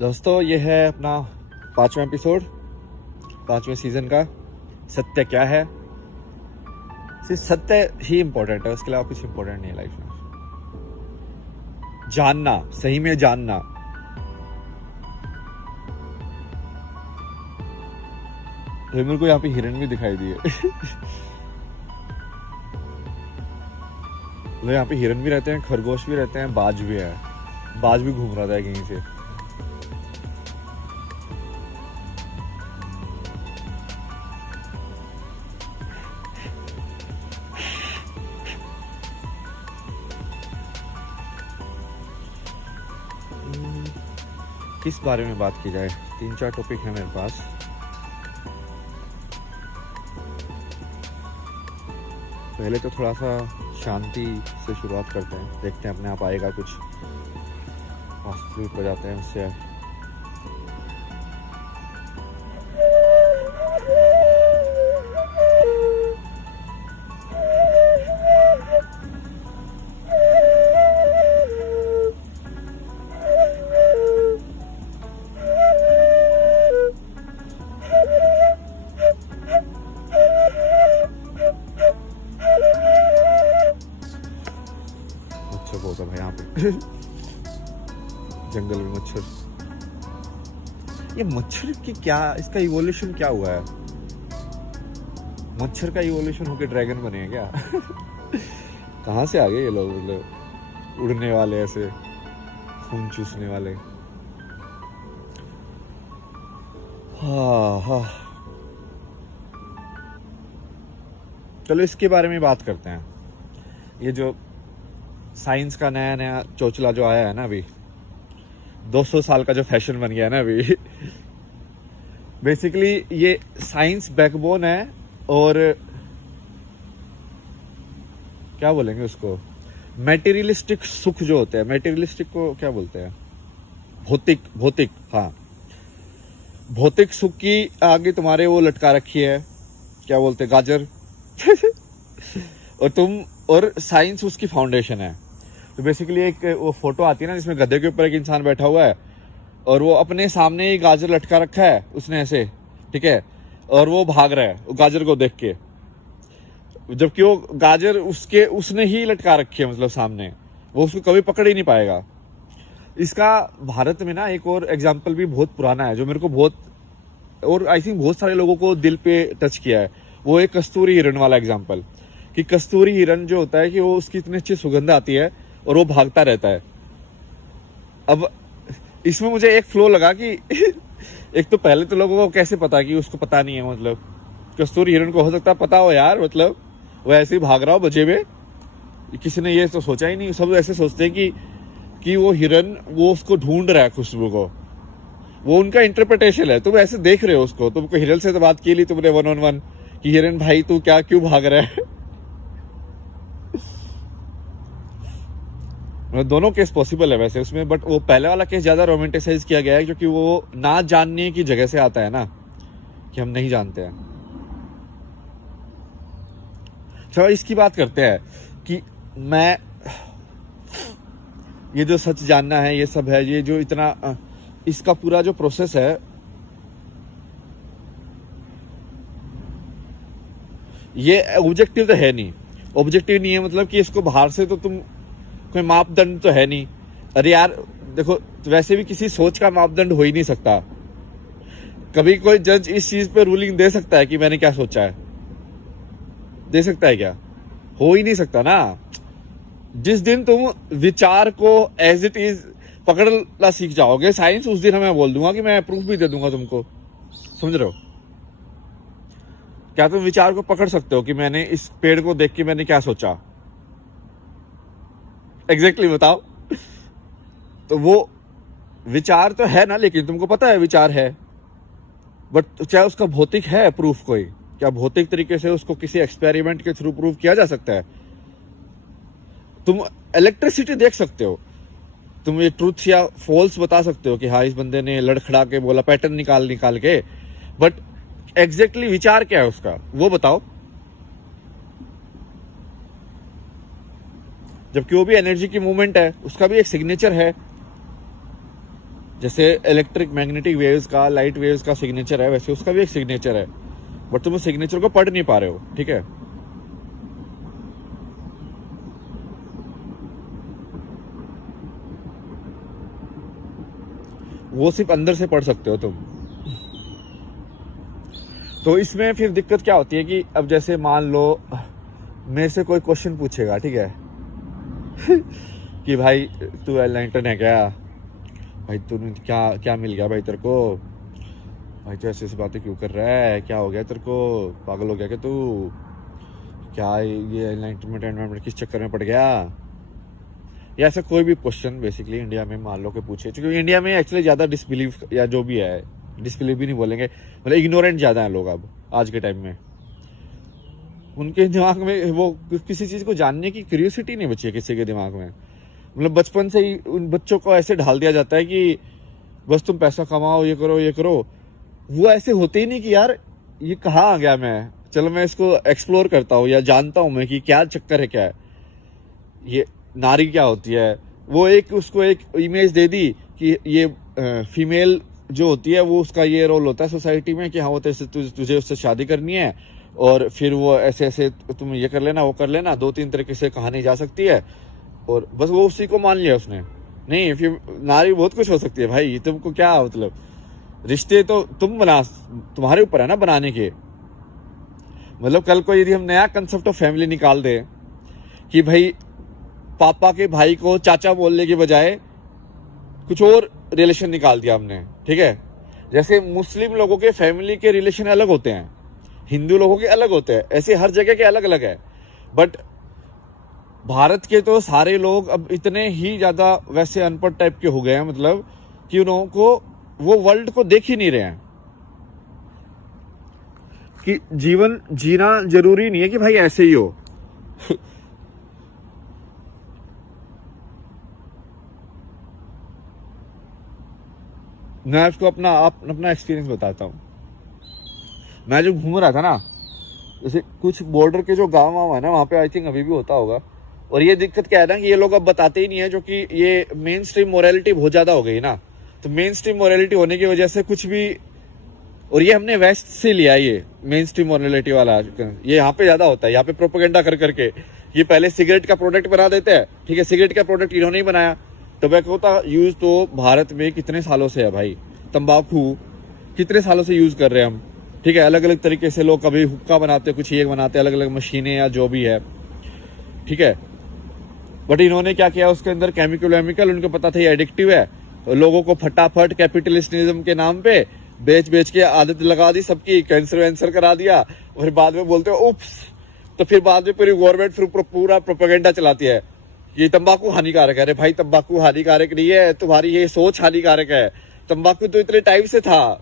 दोस्तों ये है अपना 5वां एपिसोड 5वें सीजन का। सत्य क्या है? सिर्फ सत्य ही इम्पोर्टेंट है, उसके अलावा कुछ इम्पोर्टेंट नहीं है लाइफ में। जानना, सही में जानना। मेरे को यहाँ पे हिरन भी दिखाई दिए। तो यहाँ पे हिरन भी रहते हैं, खरगोश भी रहते हैं, बाज भी है। बाज भी घूम रहा था कहीं से। किस बारे में बात की जाए? 3-4 टॉपिक है मेरे पास। पहले तो थोड़ा सा शांति से शुरुआत करते हैं, देखते हैं अपने आप आएगा कुछ। वास्तविक हो जाते हैं उससे। मच्छर बहुत है भाई यहाँ पे। जंगल में मच्छर। ये मच्छर की क्या, इसका इवोल्यूशन क्या हुआ है? मच्छर का इवोल्यूशन होके ड्रैगन बने हैं क्या? कहाँ से आ गए ये लोग? मतलब उड़ने वाले, ऐसे खून चूसने वाले। हाँ हाँ, चलो इसके बारे में बात करते हैं। ये जो साइंस का नया नया चोचला जो आया है ना अभी, 200 साल का जो फैशन बन गया है ना अभी। बेसिकली ये साइंस बैकबोन है। और क्या बोलेंगे उसको, मेटेरियलिस्टिक सुख जो होते हैं, मेटेरियलिस्टिक को क्या बोलते हैं? भौतिक हाँ, भौतिक सुख की आगे तुम्हारे वो लटका रखी है, क्या बोलते हैं, गाजर। और साइंस उसकी फाउंडेशन है। तो बेसिकली एक वो फोटो आती है ना जिसमें गधे के ऊपर एक इंसान बैठा हुआ है और वो अपने सामने ही गाजर लटका रखा है उसने ऐसे, ठीक है, और वो भाग रहा है वो गाजर को देख के, जबकि वो गाजर उसने ही लटका रखी है, मतलब सामने, वो उसको कभी पकड़ ही नहीं पाएगा। इसका भारत में ना एक और एग्जाम्पल भी बहुत पुराना है जो मेरे को बहुत, और आई थिंक बहुत सारे लोगों को दिल पे टच किया है। वो एक कस्तूरी हिरण वाला एग्जाम्पल, कि कस्तूरी हिरण जो होता है कि वो उसकी इतनी अच्छी सुगंध आती है और वो भागता रहता है। अब इसमें मुझे एक फ्लो लगा कि एक तो पहले तो लोगों को कैसे पता कि उसको पता नहीं है, मतलब कस्तूरी हिरण को हो सकता है पता हो यार, मतलब वो ऐसे ही भाग रहा हो बजे में, किसी ने ये तो सोचा ही नहीं। सब ऐसे सोचते हैं कि वो हिरन वो उसको ढूंढ रहा है, खुशबू को। वो उनका इंटरप्रिटेशन है। तुम ऐसे देख रहे हो उसको, तुमको हिरन से तो बात की ली तुमने 1-on-1 कि हिरन भाई तू क्या क्यों भाग रहा है? दोनों केस पॉसिबल है वैसे उसमें, बट वो पहले वाला केस ज्यादा रोमांटिसाइज किया गया है क्योंकि वो ना जानने की जगह से आता है ना, कि हम नहीं जानते हैं। चलो इसकी बात करते हैं कि मैं, ये जो सच जानना है, ये सब है, ये जो इतना इसका पूरा जो प्रोसेस है, ये ऑब्जेक्टिव तो है नहीं। ऑब्जेक्टिव नहीं है मतलब कि इसको बाहर से तो तुम, कोई मापदंड तो है नहीं। अरे यार देखो, वैसे भी किसी सोच का मापदंड हो ही नहीं सकता। कभी कोई जज इस चीज पे रूलिंग दे सकता है कि मैंने क्या सोचा है? दे सकता है क्या? हो ही नहीं सकता ना। जिस दिन तुम विचार को एज इट इज पकड़ना सीख जाओगे, साइंस, उस दिन मैं बोल दूंगा कि मैं प्रूफ भी दे दूंगा तुमको। समझ रहे हो? क्या तुम विचार को पकड़ सकते हो कि मैंने इस पेड़ को देख के मैंने क्या सोचा? एग्जैक्टली बताओ। तो वो विचार तो है ना, लेकिन तुमको पता है विचार है, बट क्या उसका भौतिक है प्रूफ? कोई क्या भौतिक तरीके से उसको किसी एक्सपेरिमेंट के थ्रू प्रूफ किया जा सकता है? तुम इलेक्ट्रिसिटी देख सकते हो, तुम ये ट्रूथ या फॉल्स बता सकते हो कि हाँ इस बंदे ने लड़खड़ा के बोला, पैटर्न निकाल के, बट एग्जैक्टली विचार क्या है उसका वो बताओ। जबकि वो भी एनर्जी की मूवमेंट है, उसका भी एक सिग्नेचर है। जैसे इलेक्ट्रिक मैग्नेटिक वेव्स का, लाइट वेव्स का सिग्नेचर है, वैसे उसका भी एक सिग्नेचर है, बट तुम उस सिग्नेचर को पढ़ नहीं पा रहे हो, ठीक है। वो सिर्फ अंदर से पढ़ सकते हो तुम। तो इसमें फिर दिक्कत क्या होती है कि अब जैसे मान लो मेरे से कोई क्वेश्चन पूछेगा, ठीक है कि भाई तू एनलाइटन है क्या, भाई तूने क्या क्या मिल गया भाई तेरे को, भाई तू ऐसी ऐसी बातें क्यों कर रहा है, क्या हो गया तेरे को, पागल हो गया क्या तू, क्या ये एनलाइटमेंट किस चक्कर में पड़ गया, या ऐसा कोई भी क्वेश्चन बेसिकली इंडिया में मान लो कि पूछे। क्योंकि इंडिया में एक्चुअली ज़्यादा डिसबिलीव या जो भी है, डिसबिलीव भी नहीं बोलेंगे, मतलब इग्नोरेंट ज़्यादा है लोग अब आज के टाइम में। उनके दिमाग में वो किसी चीज़ को जानने की क्यूरियोसिटी नहीं बची है किसी के दिमाग में। मतलब बचपन से ही उन बच्चों को ऐसे ढाल दिया जाता है कि बस तुम पैसा कमाओ, ये करो ये करो। वो ऐसे होते ही नहीं कि यार ये कहाँ आ गया मैं, चलो मैं इसको एक्सप्लोर करता हूँ या जानता हूँ मैं कि क्या चक्कर है, क्या है ये नारी क्या होती है। वो एक उसको एक इमेज दे दी कि ये फीमेल जो होती है वो उसका ये रोल होता है सोसाइटी में कि हाँ वो तुझे उससे शादी करनी है और फिर वो ऐसे ऐसे तुम ये कर लेना वो कर लेना, 2-3 तरीके से कहानी जा सकती है और बस वो उसी को मान लिया उसने। नहीं, फिर नारी बहुत कुछ हो सकती है भाई, तुमको क्या मतलब, रिश्ते तो तुम बना, तुम्हारे ऊपर है ना बनाने के। मतलब कल को यदि हम नया कंसेप्ट ऑफ फैमिली निकाल दे कि भाई पापा के भाई को चाचा बोलने के बजाय कुछ और रिलेशन निकाल दिया हमने, ठीक है। जैसे मुस्लिम लोगों के फैमिली के रिलेशन अलग होते हैं, हिंदू लोगों के अलग होते हैं, ऐसे हर जगह के अलग अलग है। बट भारत के तो सारे लोग अब इतने ही ज्यादा वैसे अनपढ़ टाइप के हो गए हैं, मतलब कि उन लोगों को वो वर्ल्ड को देख ही नहीं रहे हैं कि जीवन जीना जरूरी नहीं है कि भाई ऐसे ही हो। मैं आपको अपना एक्सपीरियंस बताता हूँ। मैं जो घूम रहा था ना, जैसे कुछ बॉर्डर के जो गाँव वाँव है ना, वहाँ पे आई थिंक अभी भी होता होगा। और ये दिक्कत क्या है ना कि ये लोग अब बताते ही नहीं है, जो कि ये मेन स्ट्रीम मोरालिटी बहुत ज़्यादा हो गई ना। तो मेन स्ट्रीम मोरालिटी होने की वजह से कुछ भी, और ये हमने वेस्ट से लिया, ये मेन स्ट्रीम मोरालिटी वाला ये यहाँ पे ज़्यादा होता है। यहाँ पे प्रोपेगेंडा कर करके ये पहले सिगरेट का प्रोडक्ट बना देते हैं, ठीक है। सिगरेट का प्रोडक्ट इन्होंने ही बनाया। टोबैको का यूज तो भारत में कितने सालों से है भाई, तंबाकू कितने सालों से यूज कर रहे हैं हम, ठीक है। अलग अलग तरीके से लोग कभी हुक्का बनाते, कुछ ये बनाते, अलग अलग मशीनें या जो भी है, ठीक है। बट इन्होंने क्या किया, उसके अंदर केमिकल उनको पता था ये एडिक्टिव है, लोगों को फटाफट कैपिटलिस्टिज्म के नाम पे बेच बेच के आदत लगा दी, सबकी कैंसर वैंसर करा दिया। और बाद में बोलते हो उप्स, तो फिर बाद में पूरी गवर्नमेंट फिर पूरा प्रोपेगेंडा चलाती है कि तंबाकू हानिकारक है। अरे भाई तंबाकू हानिकारक नहीं है, तुम्हारी ये सोच हानिकारक है। तंबाकू तो इतने टाइम से था,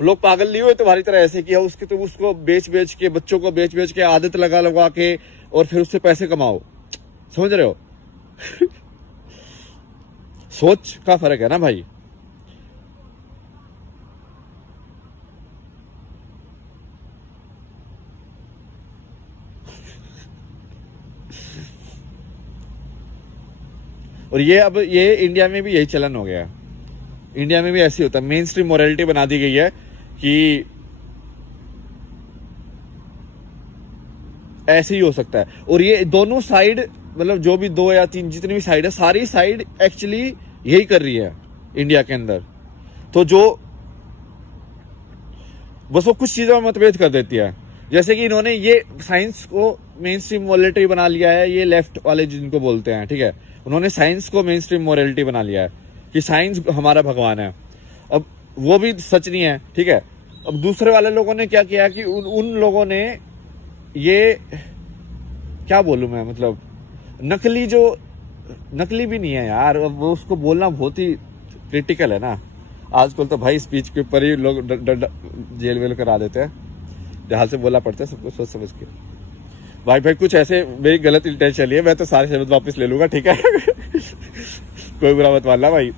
लोग पागल नहीं हुए तुम्हारी तरह ऐसे किया उसके, तुम उसको बेच बेच के, बच्चों को बेच बेच के, आदत लगा के, और फिर उससे पैसे कमाओ। समझ रहे हो? सोच का फर्क है ना भाई। और ये अब ये इंडिया में भी यही चलन हो गया। इंडिया में भी ऐसी होता है, मेन स्ट्रीम मोरालिटी बना दी गई है कि ऐसे ही हो सकता है। और ये दोनों साइड, मतलब जो भी 2 या 3 जितनी भी साइड है, सारी साइड एक्चुअली यही कर रही है इंडिया के अंदर। तो जो बस वो कुछ चीजों में मतभेद कर देती है। जैसे कि इन्होंने ये साइंस को मेन स्ट्रीम मोरालिटी बना लिया है, ये लेफ्ट वाले जिनको बोलते हैं, ठीक है। उन्होंने साइंस को मेन स्ट्रीम मोरालिटी बना लिया है कि साइंस हमारा भगवान है। अब वो भी सच नहीं है, ठीक है। अब दूसरे वाले लोगों ने क्या किया कि उन लोगों ने ये, क्या बोलूं मैं, मतलब नकली भी नहीं है यार, अब वो उसको बोलना बहुत ही क्रिटिकल है ना। आजकल तो भाई स्पीच के ऊपर ही लोग जेल वेल करा देते हैं, ध्यान से बोलना पड़ता है सबको सोच समझ के। भाई कुछ ऐसे मेरी गलत इंटेंशन चली है, मैं तो सारे शब्द वापस ले लूंगा, ठीक है। कोई बुरा मत मानना भाई।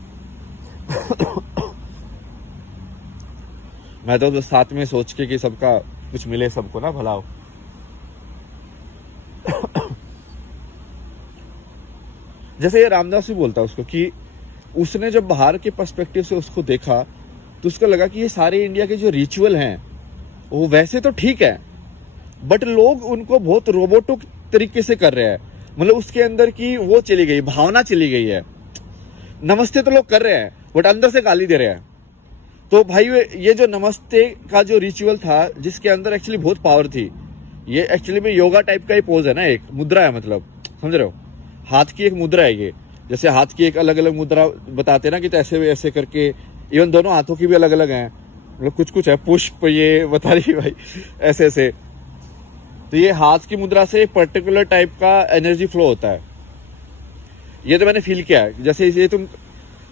मैं तो बस साथ में सोच के कि सबका कुछ मिले, सबको ना भला हो। जैसे ये रामदास भी बोलता है उसको कि उसने जब बाहर के पर्सपेक्टिव से उसको देखा तो उसको लगा कि ये सारे इंडिया के जो रिचुअल हैं वो वैसे तो ठीक है, बट लोग उनको बहुत रोबोटिक तरीके से कर रहे हैं। मतलब उसके अंदर की वो चली गई, भावना चली गई है। नमस्ते तो लोग कर रहे हैं बट अंदर से गाली दे रहे हैं। तो भाई ये जो नमस्ते का जो रिचुअल था, जिसके अंदर एक्चुअली बहुत पावर थी, ये एक्चुअली में योगा टाइप का ही पोज है ना, एक मुद्रा है, मतलब समझ रहे हो, हाथ की एक मुद्रा है ये। जैसे हाथ की एक अलग अलग मुद्रा बताते हैं ना कि तो ऐसे ऐसे करके, इवन दोनों हाथों की भी अलग अलग हैं, मतलब कुछ कुछ है, पुष्प ये बता रही भाई ऐसे ऐसे। तो ये हाथ की मुद्रा से पर्टिकुलर टाइप का एनर्जी फ्लो होता है। ये तो मैंने फील किया है। जैसे ये तुम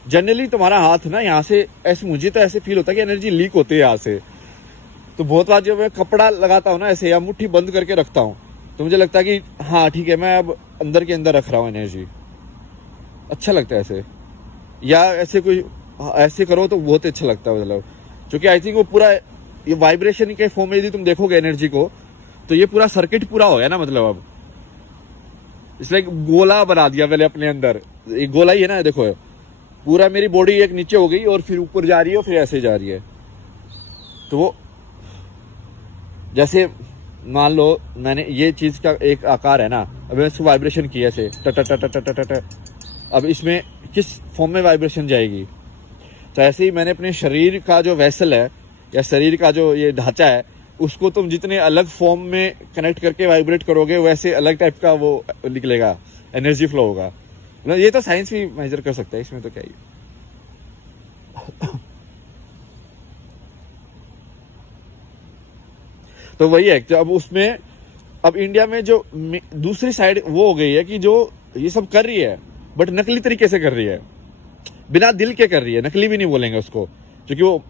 जनरली तुम्हारा हाथ ना यहाँ से ऐसे, मुझे तो ऐसे फील होता है कि एनर्जी लीक होती है यहाँ से। तो बहुत बार जब मैं कपड़ा लगाता हूँ ना ऐसे, या मुट्ठी बंद करके रखता हूँ, तो मुझे लगता है कि हाँ ठीक है, मैं अब अंदर के अंदर रख रहा हूँ एनर्जी। अच्छा लगता है ऐसे, या ऐसे कोई ऐसे करो तो बहुत अच्छा लगता है। मतलब क्योंकि आई थिंक वो पूरा ये वाइब्रेशन के फॉर्म में यदि तुम देखोगे एनर्जी को, तो ये पूरा सर्किट पूरा हो गया ना। मतलब अब इसलिए गोला बना दिया मैंने अपने अंदर, एक गोला ही है ना, देखो पूरा मेरी बॉडी एक नीचे हो गई और फिर ऊपर जा रही है और फिर ऐसे जा रही है। तो वो जैसे मान लो मैंने ये चीज का एक आकार है ना, अब मैंने इसको वाइब्रेशन किया ऐसे ट, अब इसमें किस फॉर्म में वाइब्रेशन जाएगी। तो ऐसे ही मैंने अपने शरीर का जो वेसल है या शरीर का जो ये ढांचा है, उसको तुम जितने अलग फॉर्म में कनेक्ट करके वाइब्रेट करोगे, वैसे अलग टाइप का वो निकलेगा, एनर्जी फ्लो होगा। मतलब ये तो साइंस भी मेजर कर सकता है, इसमें तो क्या ही। तो वही है। तो अब उसमें अब इंडिया में जो दूसरी साइड वो हो गई है कि जो ये सब कर रही है बट नकली तरीके से कर रही है, बिना दिल के कर रही है। नकली भी नहीं बोलेंगे उसको, क्योंकि वो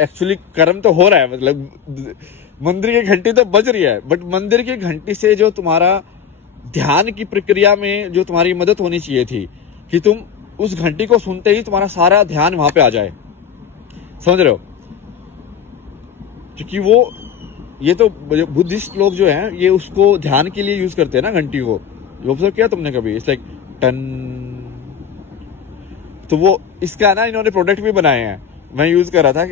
एक्चुअली कर्म तो हो रहा है। मतलब मंदिर की घंटी तो बज रही है, बट मंदिर की घंटी से जो तुम्हारा ध्यान की प्रक्रिया में जो तुम्हारी मदद होनी चाहिए थी कि तुम उस घंटी को सुनते ही तुम्हारा सारा ध्यान वहां पे आ जाए, समझ रहे हो। क्योंकि वो ये तो बुद्धिस्ट लोग जो हैं ये उसको ध्यान के लिए यूज करते हैं ना घंटी को। ऑब्जर्व किया तुमने कभी? It's like ton. तो वो इसका ना इन्होंने प्रोडक्ट भी बनाए हैं, मैं यूज कर रहा था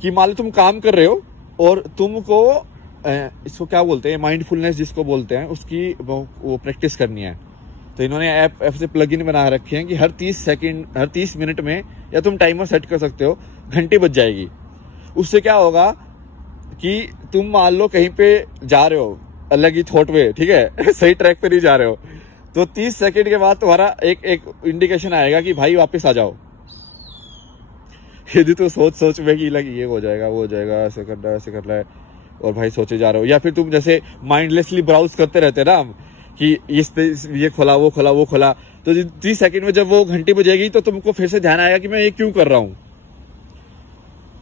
कि मान लो तुम काम कर रहे हो और तुमको इसको क्या बोलते हैं, माइंडफुलनेस जिसको बोलते हैं, उसकी वो प्रैक्टिस करनी है। तो इन्होंने ऐप से प्लग इन बना रखे हैं कि हर 30 सेकंड, हर 30 मिनट में, या तुम टाइमर सेट कर सकते हो, घंटी बज जाएगी। उससे क्या होगा कि तुम मान लो कहीं पे जा रहे हो अलग ही थॉट में, ठीक है सही ट्रैक पे नहीं जा रहे हो, तो 30 सेकंड के बाद तुम्हारा एक इंडिकेशन आएगा कि भाई वापस आ जाओ। यदि तो सोच में कि लग ये हो जाएगा, वो हो जाएगा, ऐसे करना है, ऐसे करना है, और भाई सोचे जा रहे हो। या फिर तुम जैसे माइंडलेसली ब्राउज करते रहते ना हम, कि इस पे ये खोला, वो खोला, वो खोला, तो 30 सेकंड में जब वो घंटी बजेगी तो तुमको फिर से ध्यान आएगा कि मैं ये क्यों कर रहा हूं।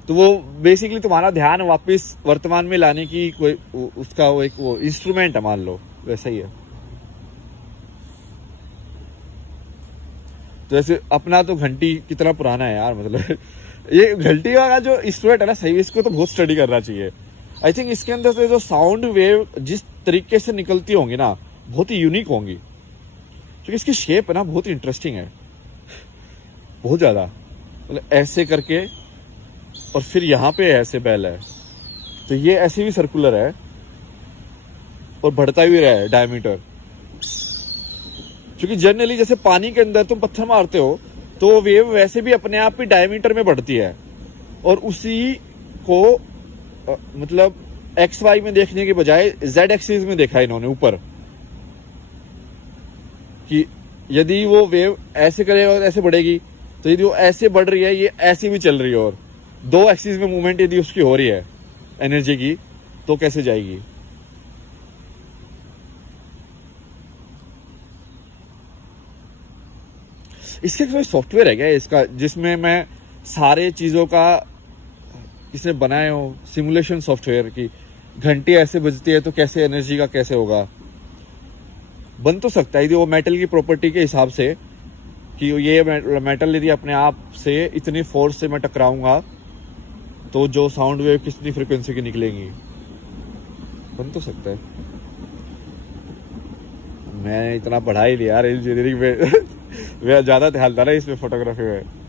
तो वो बेसिकली तुम्हारा ध्यान वापस वर्तमान में लाने की कोई उसका वो एक वो इंस्ट्रूमेंट है, मान लो वैसा ही है। तो ऐसे अपना तो घंटी कितना पुराना है यार, मतलब ये घंटी का जो इंस्ट्रूमेंट है ना, सही इसको तो बहुत स्टडी करना चाहिए। आई थिंक इसके अंदर से जो साउंड वेव जिस तरीके से निकलती होंगी ना, बहुत ही यूनिक होंगी, क्योंकि इसकी शेप है ना बहुत ही इंटरेस्टिंग है, बहुत ज्यादा। मतलब ऐसे करके और फिर यहाँ पे ऐसे बेल है, तो ये ऐसे भी सर्कुलर है और बढ़ता भी रहा है डायमीटर। क्योंकि जनरली जैसे पानी के अंदर तुम पत्थर मारते हो तो वेव वैसे भी अपने आप ही डायमीटर में बढ़ती है, और उसी को मतलब एक्स वाई में देखने के बजाय जेड एक्सिस में देखा इन्होंने ऊपर, कि यदि वो वेव ऐसे करेगा और ऐसे बढ़ेगी, तो यदि वो ऐसे बढ़ रही है, ये ऐसी भी चल रही है, और दो एक्सिस में मूवमेंट यदि उसकी हो रही है एनर्जी की, तो कैसे जाएगी। इसके कोई सॉफ्टवेयर है क्या इसका, जिसमें मैं सारे चीजों का किसने बनाए हो, सिमुलेशन सॉफ्टवेयर की घंटी ऐसे बजती है तो कैसे एनर्जी का कैसे होगा। बन तो सकता है यदि वो मेटल की प्रॉपर्टी के हिसाब से, कि ये मेटल यदि अपने आप से इतनी फोर्स से मैं टकराऊंगा तो जो साउंड वेव कितनी फ्रिक्वेंसी की निकलेंगी, बन तो सकता है। मैं इतना पढ़ा ही लिया यार इंजीनियरिंग में वे ज्यादा ध्यान था ना इसमें फोटोग्राफी में।